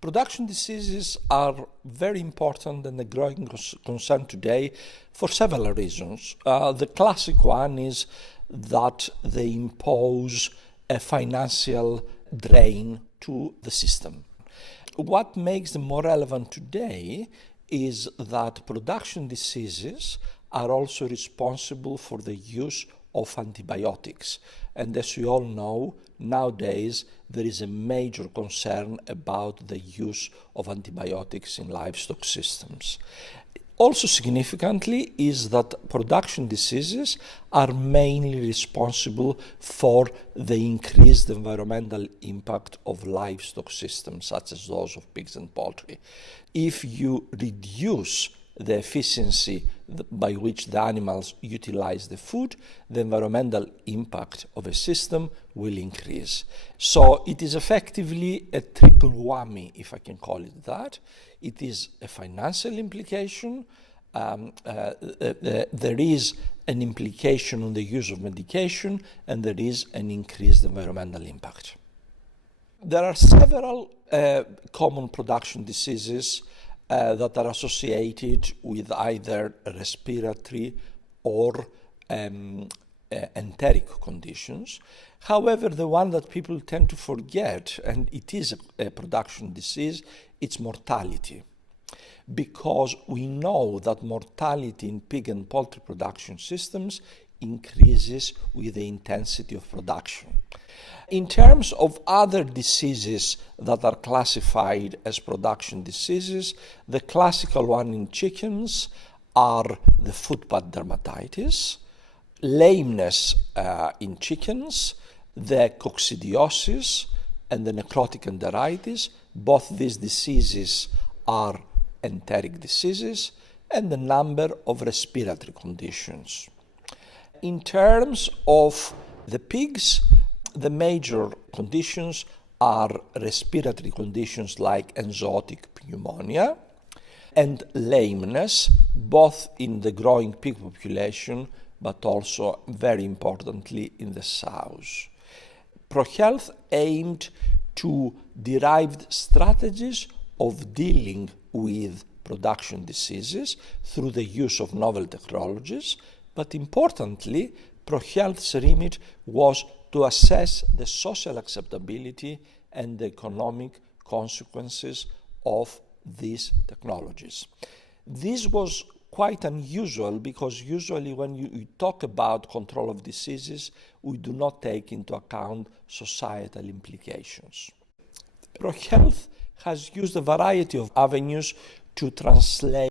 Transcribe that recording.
Production diseases are very important and a growing concern today for several reasons. The classic one is that they impose a financial drain to the system. What makes them more relevant today is that production diseases are also responsible for the use of antibiotics. And as we all know, nowadays there is a major concern about the use of antibiotics in livestock systems. Also significantly is that production diseases are mainly responsible for the increased environmental impact of livestock systems, such as those of pigs and poultry. If you reduce the efficiency by which the animals utilize the food, the environmental impact of a system will increase. So it is effectively a triple whammy, if I can call it that. It is a financial implication, there is an implication on the use of medication, and there is an increased environmental impact. There are several common production diseases that are associated with either respiratory or enteric conditions. However, the one that people tend to forget, and it is a production disease, it's mortality. Because we know that mortality in pig and poultry production systems increases with the intensity of production. In terms of other diseases that are classified as production diseases, the classical one in chickens are the footpad dermatitis, lameness in chickens, the coccidiosis, and the necrotic enteritis. Both these diseases are enteric diseases, and a number of respiratory conditions. In terms of the pigs, the major conditions are respiratory conditions like enzootic pneumonia and lameness, both in the growing pig population, but also, very importantly, in the sows. Prohealth aimed to derive strategies of dealing with production diseases through the use of novel technologies, but importantly, Prohealth's remit was to assess the social acceptability and the economic consequences of these technologies. This was quite unusual because usually when you talk about control of diseases, we do not take into account societal implications. Prohealth has used a variety of avenues to translate